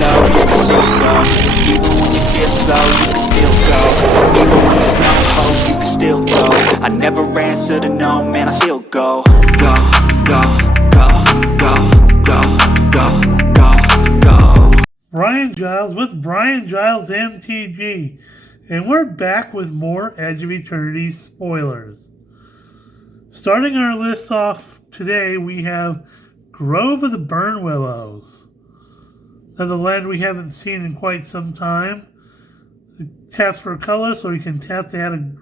low, you can still go. Even when you feel slow, you can still go. Even when there's no hope, you can still go. I never answer to no, man, I still go. Go, go, go, go, go, go, go, go. Brian Giles with Brian Giles MTG, and we're back with more Edge of Eternity spoilers. Starting our list off today, we have Grove of the Burn Willows. That's a land we haven't seen in quite some time. It taps for a color, so you can tap to add a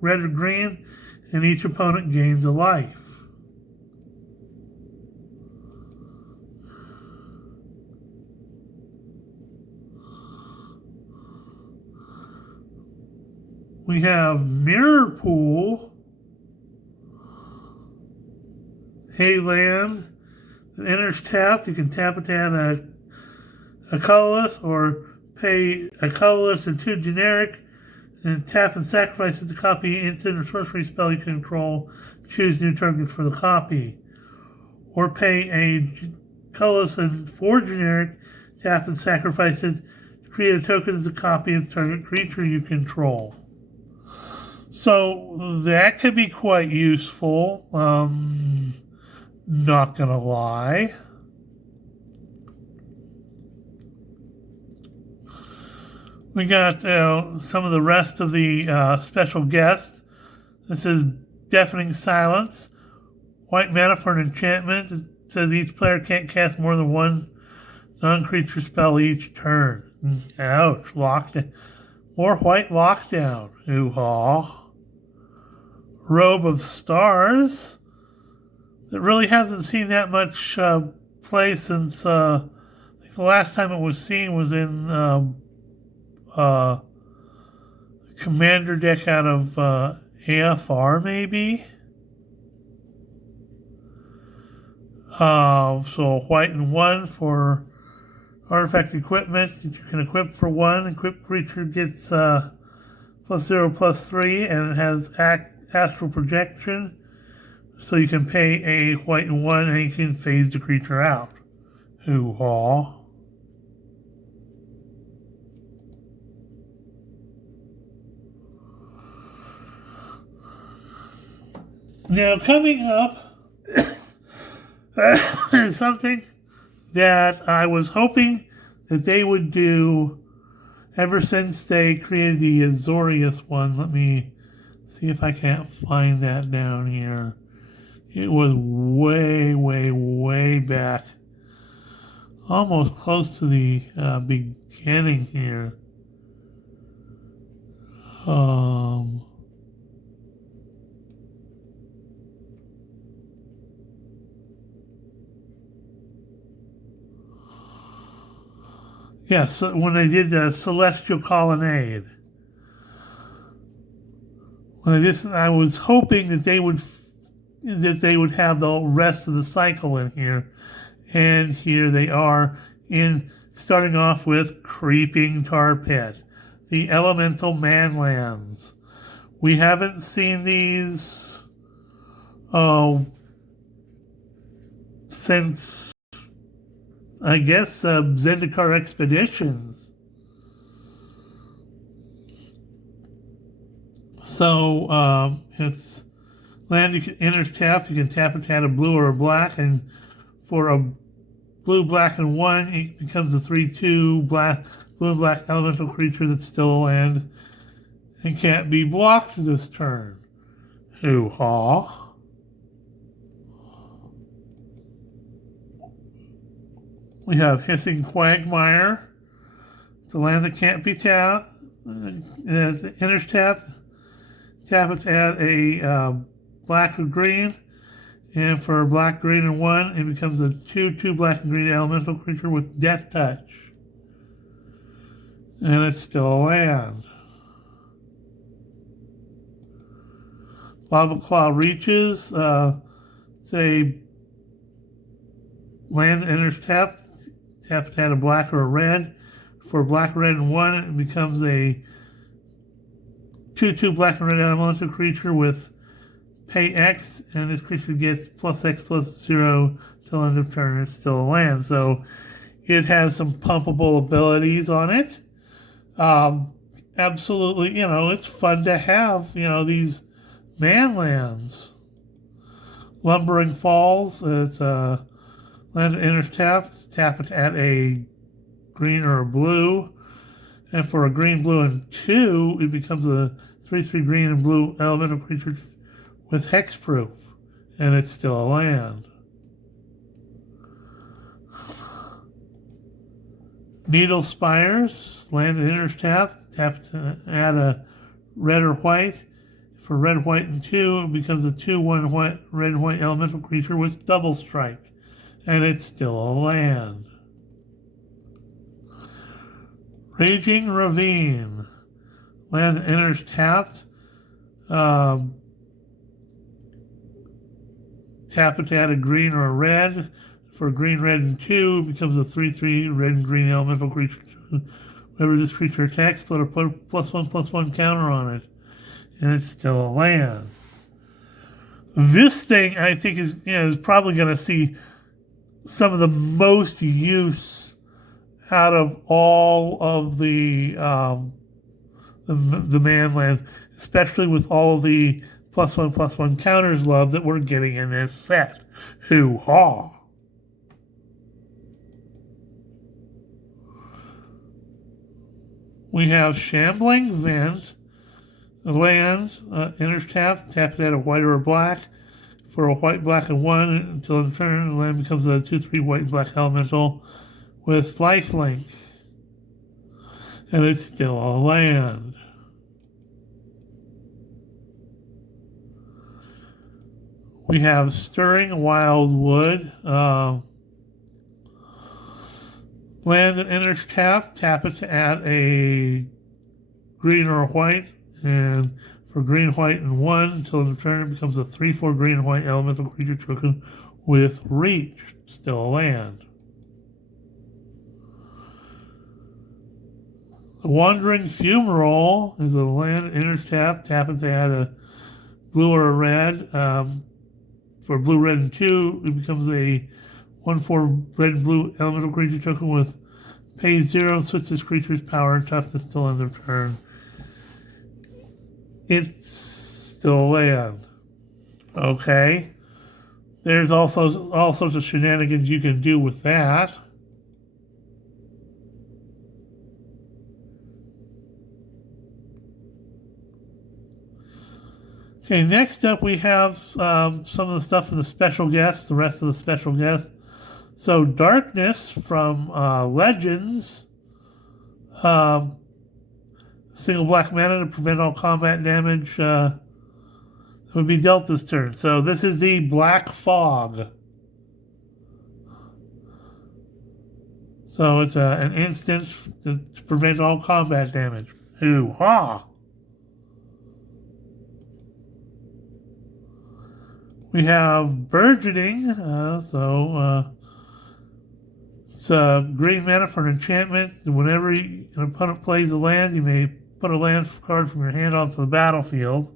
red or green, and each opponent gains a life. We have Mirror Pool, a land that enters tapped. You can tap it to add a colorless, or pay a colorless and 2 generic, and tap and sacrifice it to copy an instant or sorcery spell you control. Choose new targets for the copy. Or pay a colorless and 4 generic, tap and sacrifice it to create a token as a copy of target creature you control. So that could be quite useful. Not gonna lie. We got some of the rest of the special guests. This is Deafening Silence. White mana for an enchantment. It says each player can't cast more than one non-creature spell each turn. Ouch. Lockdown. More white lockdown. Ooh-haw. Robe of Stars. That really hasn't seen that much play since I think the last time it was seen was in Commander deck out of AFR, maybe. So white and 1 for artifact equipment that you can equip for 1. Equipped creature gets +0/+3, and it has astral projection. So you can pay a white and 1, and you can phase the creature out. Hoo-haw. Now, coming up is something that I was hoping that they would do ever since they created the Azorius one. Let me see if I can't find that down here. It was way, way, way back. Almost close to the beginning here. Yes, when they did the Celestial Colonnade. I was hoping that they would have the rest of the cycle in here, and here they are. Starting off with Creeping Tar Pit, the Elemental Manlands. We haven't seen these since, I guess, Zendikar Expeditions. So it's land you can enter tapped. You can tap it to add a blue or a black, and for a blue, black, and 1, it becomes a 3/2 blue and black elemental creature that's still a land and can't be blocked this turn. Hoo-haw. We have Hissing Quagmire. It's a land that can't be tapped. It has enters tapped. Tap it to add a black or green. And for black, green, and 1, it becomes a 2/2 black and green elemental creature with Death Touch. And it's still a land. Lava Claw Reaches. It's a land that enters tapped. Tap to add a black or a red. For black, red, and 1, it becomes a 2/2 black and red elemental creature with pay X, and this creature gets +X +0 till end of turn. It's still a land. So It has some pumpable abilities on it. Absolutely, it's fun to have, these manlands. Lumbering Falls, it's a land that enters tap it at a green or a blue. And for a green, blue, and 2, it becomes a 3/3 green and blue elemental creature with hexproof. And it's still a land. Needle Spires, land that enters tap to add a red or white. For red, white, and 2, it becomes a 2/1 white, red and white elemental creature with double strike. And it's still a land. Raging Ravine. Land that enters tapped. Tap it to add a green or a red. For green, red, and 2, it becomes a 3/3 red and green elemental creature. Whenever this creature attacks, put a +1/+1 counter on it. And it's still a land. This thing, I think, is probably going to see some of the most use out of all of the manlands, especially with all of the +1/+1 counters love that we're getting in this set. Hoo-haw! We have Shambling Vent. The land enters tap it at a white or a black. For a white, black, and 1 until in turn the land becomes a 2/3 white and black elemental with lifelink. And it's still a land. We have Stirring Wildwood. Land that enters tap it to add a green or a white. And for green, white, and 1 until in turn it becomes a 3/4 green and white elemental creature token with reach. Still a land. The Wandering Fumarole is a land that enters tap it to add a blue or a red. For blue, red, and 2, it becomes a 1/4 red and blue elemental creature token with pay 0, switch this creature's power and toughness till end of turn. It's still land. Okay. There's also all sorts of shenanigans you can do with that. Okay, next up we have some of the stuff from the special guests, the rest of the special guests. So Darkness from Legends. Single black mana to prevent all combat damage that would be dealt this turn. So this is the Black Fog. So it's an instant to prevent all combat damage. Hoo-ha! We have Burgeoning. It's green mana for an enchantment. Whenever an opponent plays a land, you may put a land card from your hand onto the battlefield.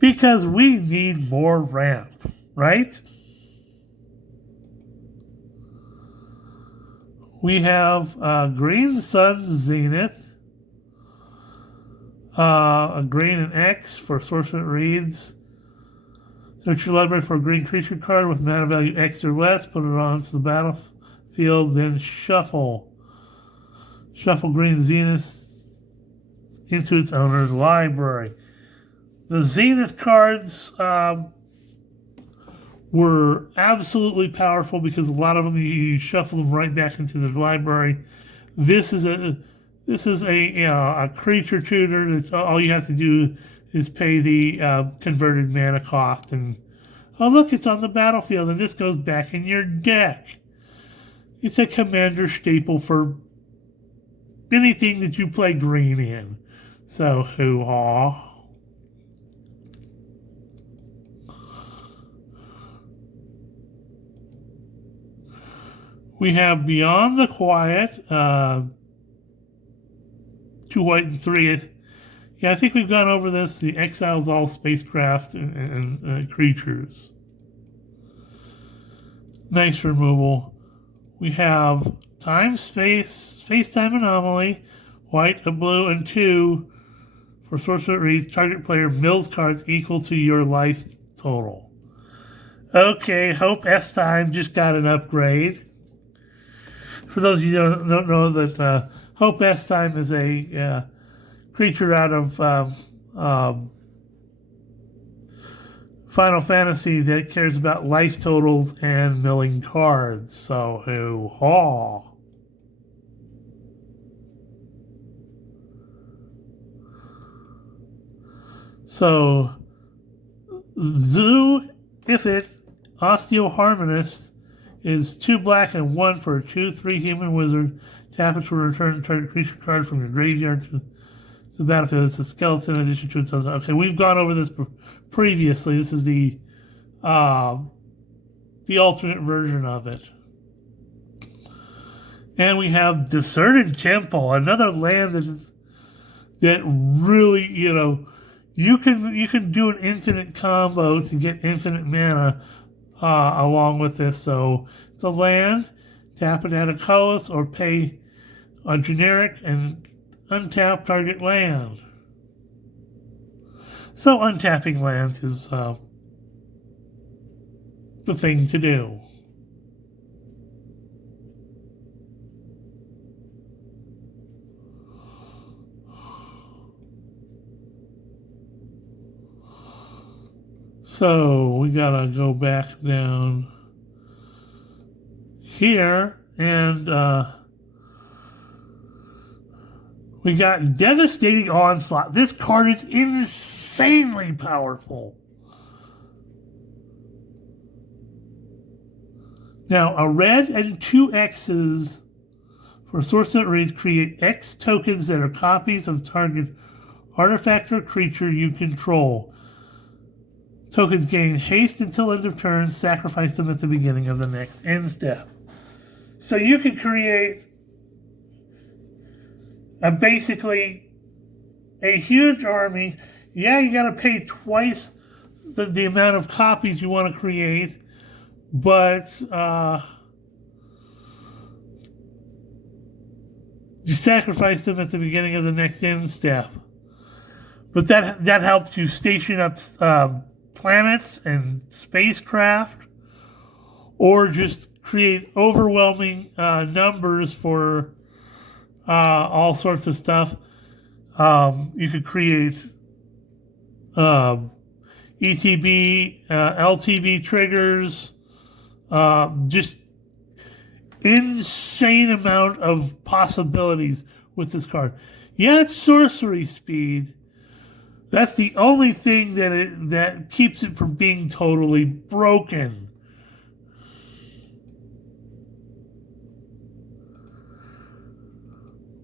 Because we need more ramp, right? We have Green Sun Zenith. A green and X for sorcerer reads. Search your library for a green creature card with mana value X or less. Put it onto the battlefield, then shuffle. Shuffle Green Zenith into its owner's library. The Zenith cards were absolutely powerful because a lot of them you shuffle them right back into the library. This is a creature tutor. That's all you have to do is pay the converted mana cost, and oh look, it's on the battlefield, and this goes back in your deck. It's a commander staple for anything that you play green in. So hoo-ha. We have Beyond the Quiet, 2 white and 3. Yeah, I think we've gone over this. The exiles all spacecraft and creatures. Nice removal. We have time, space-time anomaly, white, a blue, and 2 for sorcerer reads target player mills cards equal to your life total. Okay, Hope S-Time just got an upgrade. For those of you who don't know that Hope S-Time is a creature out of Final Fantasy that cares about life totals and milling cards. So, hoo-haw. So, Zoo Ifit, Osteoharmonist, is 2 black and 1 for a 2/3 human wizard. Tap it to return target creature card from your graveyard to the battlefield. It's a skeleton in addition to its own. Okay, we've gone over this previously. This is the alternate version of it. And we have Deserted Temple, another land that really, you can do an infinite combo to get infinite mana along with this. So it's a land, tap it, add a colorless, or pay a generic and untap target land. So untapping lands is the thing to do. So we gotta go back down here, and we got Devastating Onslaught. This card is insanely powerful. Now, a red and 2 X's for sorcerer reads create X tokens that are copies of target artifact or creature you control. Tokens gain haste until end of turn, sacrifice them at the beginning of the next end step. So you can create basically a huge army. Yeah, you got to pay twice the amount of copies you want to create, but you sacrifice them at the beginning of the next end step. But that helps you station up planets and spacecraft, or just create overwhelming numbers for all sorts of stuff. You could create ETB, LTB triggers, just insane amount of possibilities with this card. Yeah, it's sorcery speed. That's the only thing that keeps it from being totally broken.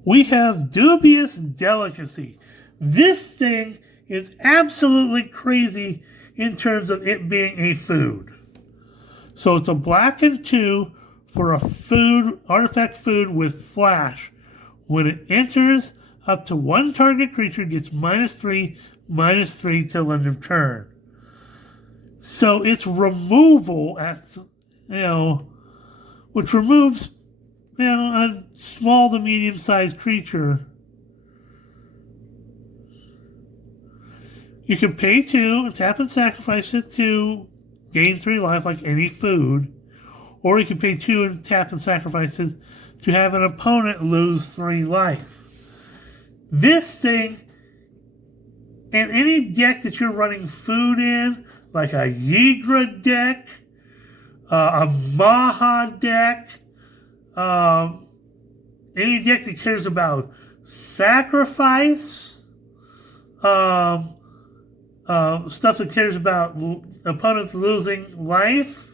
We have Dubious Delicacy. This thing is absolutely crazy in terms of it being a food. So it's a black and 2 for a food, artifact food with flash. When it enters, up to 1 target creature gets -3/-3 till end of turn. So it's removal which removes, a small to medium-sized creature. You can pay 2 and tap and sacrifice it to gain 3 life like any food. Or you can pay 2 and tap and sacrifice it to have an opponent lose 3 life. This thing, in any deck that you're running food in, like a Yigra deck, a Maha deck, any deck that cares about sacrifice, stuff that cares about opponents losing life,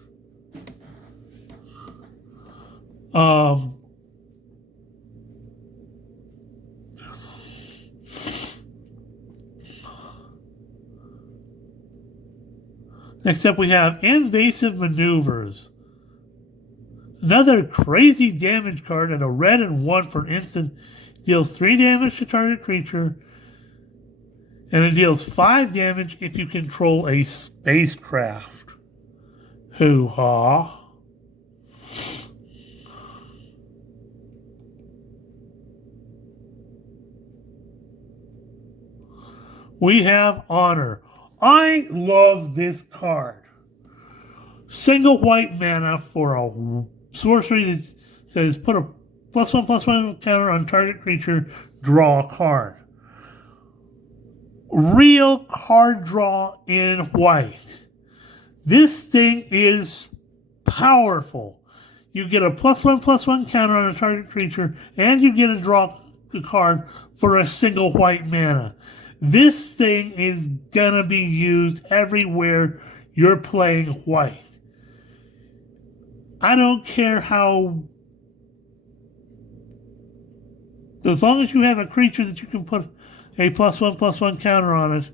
next up we have Invasive Maneuvers. Another crazy damage card and a red and 1 for an instant. Deals 3 damage to target creature. And it deals 5 damage if you control a spacecraft. Hoo-ha. We have Honor. I love this card. Single white mana for a sorcery that says put a +1/+1 counter on target creature, draw a card. Real card draw in white. This thing is powerful. You get a +1/+1 counter on a target creature, and you get to draw a card for a single white mana. This thing is gonna be used everywhere you're playing white. I don't care how... As long as you have a creature that you can put a +1/+1 counter on it,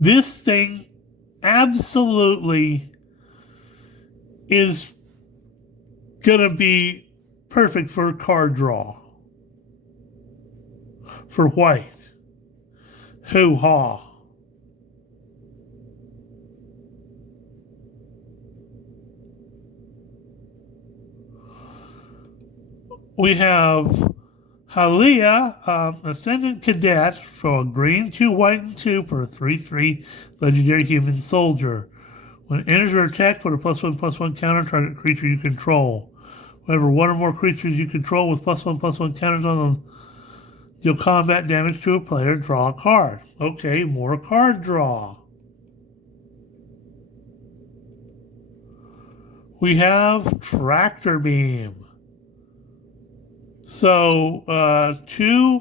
this thing absolutely is gonna be perfect for card draw. For white. Hoo-ha. We have Halia, Ascendant Cadet, for a green 2 white and 2 for a 3/3 legendary human soldier. When it enters your attack, put a +1/+1 counter on target creature you control. Whenever one or more creatures you control with +1/+1 counters on them deal combat damage to a player, draw a card. Okay, more card draw. We have Tractor Beam. So, 2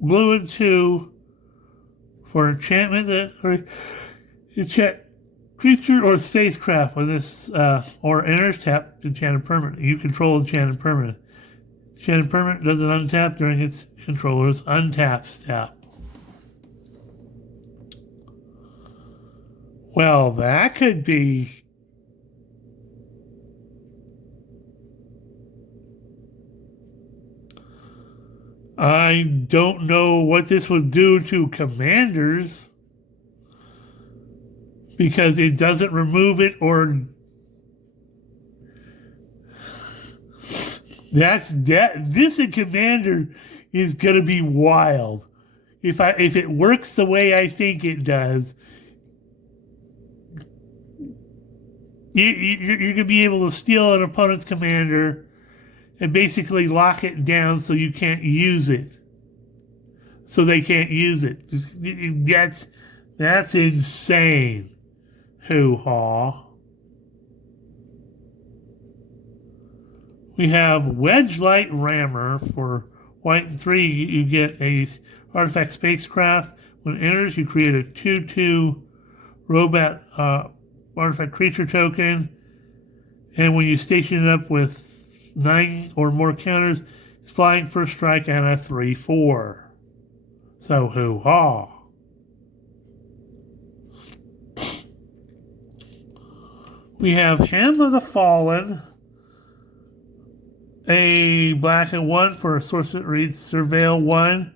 blue and 2 for enchantment that enchant creature or spacecraft with this or enters tapped enchanted permanent. You control enchanted permanent. Enchanted permanent doesn't untap during its controller's untap step. Well, that could be... I don't know what this would do to commanders, because it doesn't remove it or... This in Commander is gonna be wild. If it works the way I think it does, you're gonna be able to steal an opponent's commander and basically lock it down so you can't use it. So they can't use it. That's insane. Hoo-ha. We have Wedge Light Rammer for white and 3. You get a artifact spacecraft. When it enters, you create a 2/2 robot artifact creature token. And when you station it up with 9 or more counters, it's flying for a strike and a 3/4. So hoo-ha. We have Hymn of the Fallen. A black and 1 for a sorcerer that reads Surveil 1,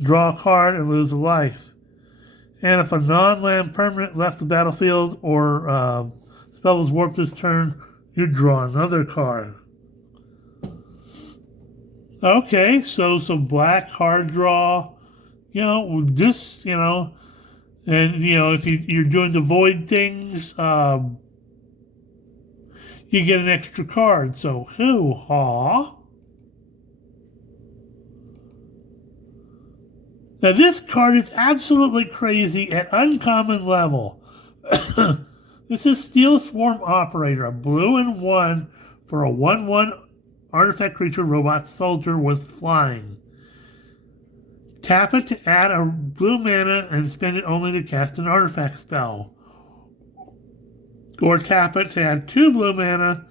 draw a card and lose a life. And if a non-land permanent left the battlefield or spell was warped this turn, you draw another card. Okay, so some black card draw, and if you're doing the void things, you get an extra card. So, hoo-ha. Now, this card is absolutely crazy at uncommon level. This is Steel Swarm Operator, a blue and 1 for a 1/1 artifact creature robot soldier with flying. Tap it to add a blue mana and spend it only to cast an artifact spell. Or tap it to add 2 blue mana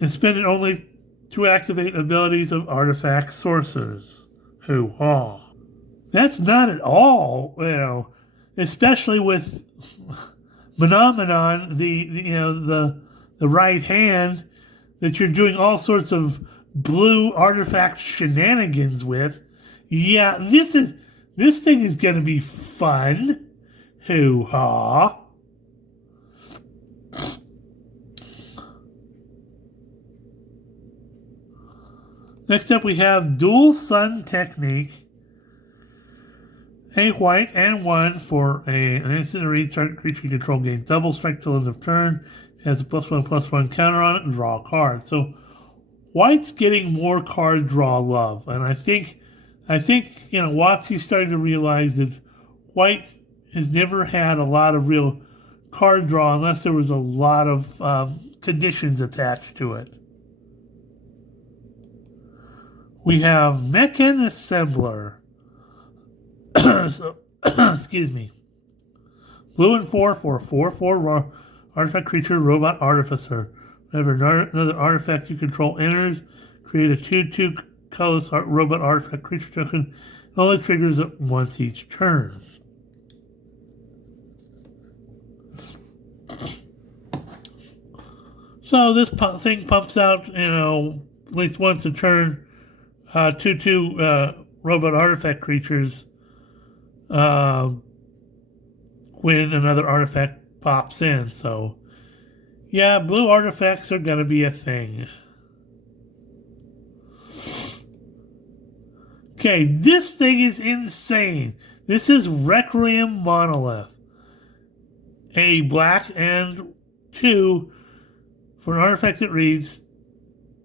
and spend it only to activate abilities of artifact sorcerers. Hoo-ha. That's not at all, especially with Phenomenon, the right hand that you're doing all sorts of blue artifact shenanigans with. Yeah, this thing is going to be fun. Hoo-ha. Next up, we have Dual Sun Technique. A white and 1 for an instant read. Target creature you control gains double strike till end of turn. It has a +1/+1 counter on it and draw a card. So white's getting more card draw love, and I think Watsy's starting to realize that white has never had a lot of real card draw unless there was a lot of conditions attached to it. We have Mechan Assembler. So, excuse me. Blue and 4 for 4/4 artifact creature, robot artificer. Whenever another artifact you control enters, create a 2/2 colorless robot artifact creature token. It only triggers it once each turn. So this thing pumps out, at least once a turn, 2/2 robot artifact creatures. When another artifact pops in. So, yeah, blue artifacts are going to be a thing. Okay, this thing is insane. This is Requiem Monolith. A black and 2 for an artifact that reads,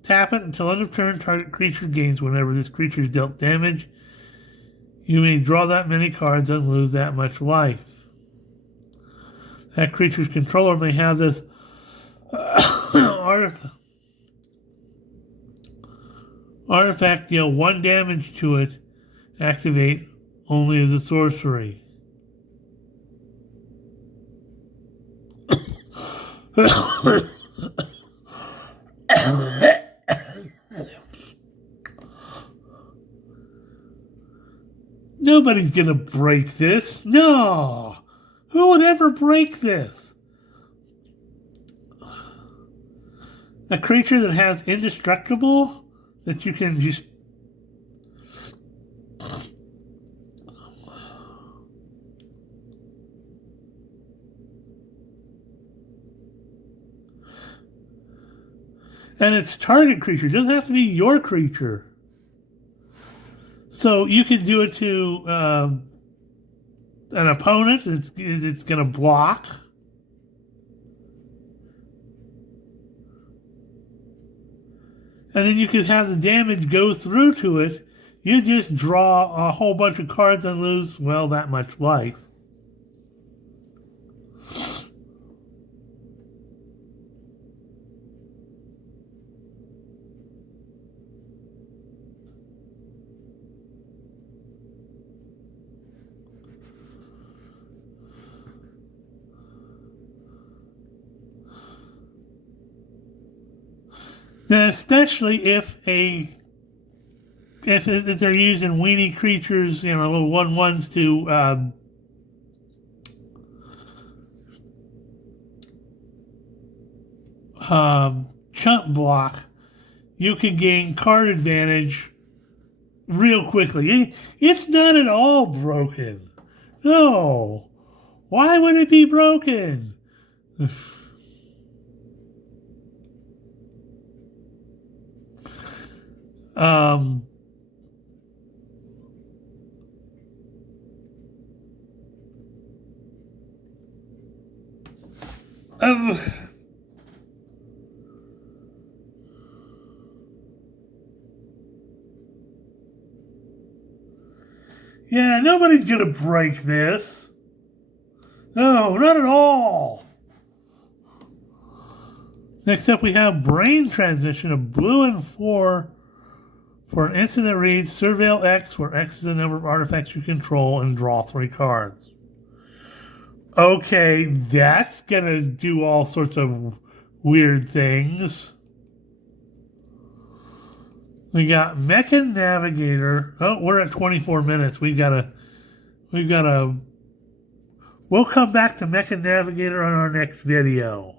tap it until end of turn, target creature gains whenever this creature is dealt damage. You may draw that many cards and lose that much life. That creature's controller may have this artifact deal 1 damage to it, activate only as a sorcery. Nobody's gonna break this. No! Who would ever break this? A creature that has indestructible that you can just... And it's target creature. It doesn't have to be your creature. So you can do it to an opponent. It's going to block. And then you could have the damage go through to it. You just draw a whole bunch of cards and lose, well, that much life. Now, especially if they're using weenie creatures, little 1/1s to chump block, you can gain card advantage real quickly. It's not at all broken. No. Why would it be broken? Yeah, nobody's gonna break this. No, not at all. Next up, we have Brain Transmission, a blue and 4 for an instant that reads Surveil X, where X is the number of artifacts you control, and draw 3 cards. Okay, that's gonna do all sorts of weird things. We got Mechan Navigator. Oh, we're at 24 minutes. We'll come back to Mechan Navigator on our next video.